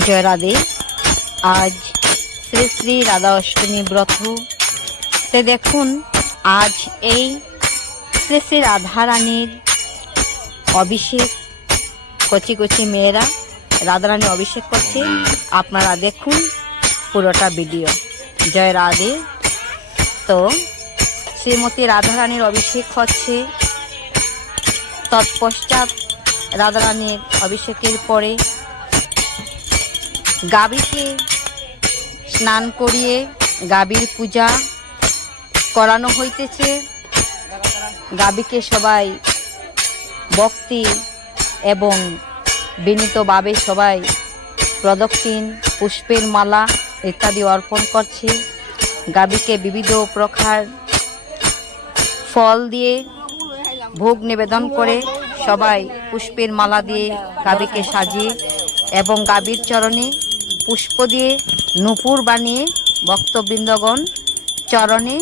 জয় রাধে। আজ শ্রী শ্রী রাধা অষ্টমী ব্রত। তে দেখুন, আজ এই শ্রী শ্রী রাধা রানীর অভিষেক। কচি কচি মেয়েরা রাধারানী অভিষেক করছে। আপনারা দেখুন পুরোটা ভিডিও। জয় রাধে। তো, শ্রীমতী রাধারানীর অভিষেক হচ্ছে। তৎপশ্চাৎ রাধারানীর অভিষেকের পরে গাভীকে স্নান করিয়ে গাভীর পূজা করানো হইতেছে। গাভীকে সবাই ভক্তি এবং বিনীতভাবে সবাই প্রদক্ষিণ, পুষ্পের মালা ইত্যাদি অর্পণ করছে। গাভীকে বিবিধ প্রকার ফল দিয়ে ভোগ নিবেদন করে সবাই পুষ্পের মালা দিয়ে গাভীকে সাজিয়ে এবং গাভীর চরণে পুষ্প দিয়ে নূপুর বানিয়ে ভক্তবৃন্দগণ চরণে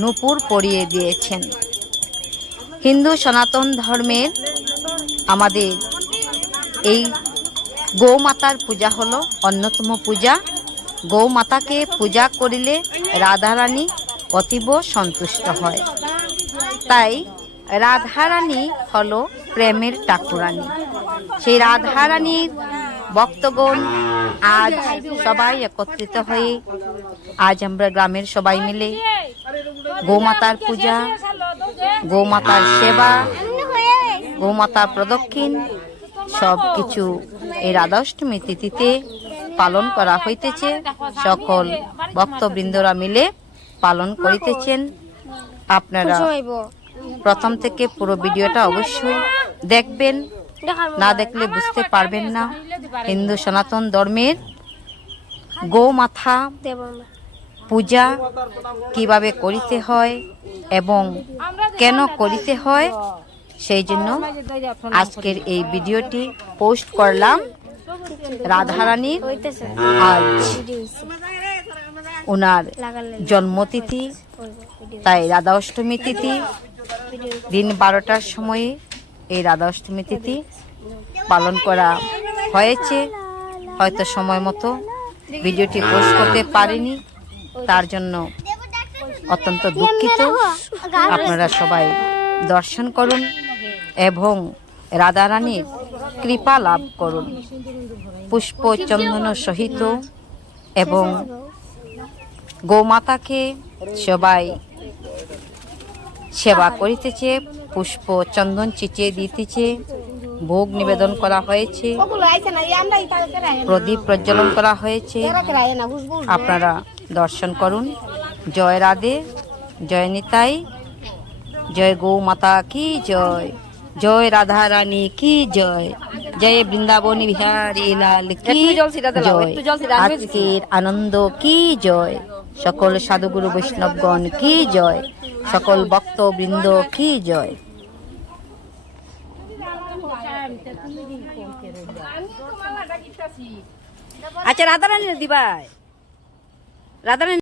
নূপুর পরিয়ে দিয়েছেন। হিন্দু সনাতন ধর্মের আমাদের এই গৌমাতার পূজা হলো অন্যতম পূজা। গৌমাতাকে পূজা করিলে রাধারানী অতীব সন্তুষ্ট হয়। তাই রাধারানী হলো প্রেমের ঠাকুরানী। সেই রাধারানীর ভক্তগণ আজ সবাই একত্রিত হয়ে আজ আমরা গ্রামের সবাই মিলে গোমাতার পূজা গোমাতার সেবা গোমাতার প্রদক্ষিণ সব কিছু এই রাধাষ্টমী তিথিতে পালন করা হইতেছে। সকল ভক্তবৃন্দরা মিলে পালন করিতেছেন। আপনারা প্রথম থেকে পুরো ভিডিওটা অবশ্যই দেখবেন। না দেখলে বুঝতে পারবেন না। হিন্দু সনাতন ধর্মের গোমাথা পূজা কীভাবে করিতে হয় এবং কেন করিতে হয় সেই জন্য আজকের এই ভিডিওটি পোস্ট করলাম। রাধারানীর আজ ওনার জন্মতিথি তাই রাধা অষ্টমী তিথি দিন বারোটার সময়ে এই রাধা অষ্টমী তিথি পালন করা হয়েছে। হয়তো সময় মতো ভিডিওটি পোস্ট করতে পারিনি। তার জন্য অত্যন্ত দুঃখিত। আপনারা সবাই দর্শন করুন এবং রাধারানীর কৃপা লাভ করুন। পুষ্প চন্দন সহিত এবং গোমাতাকে সবাই সেবা করিতেছে। পুষ্প চন্দন চিচিয়ে দিতেছে ভোগ নিবেদন করা হয়েছে প্রদীপ প্রজ্বলন করা হয়েছে। আপনারা দর্শন করুন। জয় রাধে জয় নিতাই জয় গৌ মাতা কি জয় জয় রাধা রানী কি জয় জয় বৃন্দাবনী বিহারী লাল কি জয়। আজকের আনন্দ কি জয় সকল সাধুগুরু বৈষ্ণবগণ কি জয় সকল ভক্তবৃন্দ কি জয়। আচ্ছা রাধারানী দিবাই। রাধারানী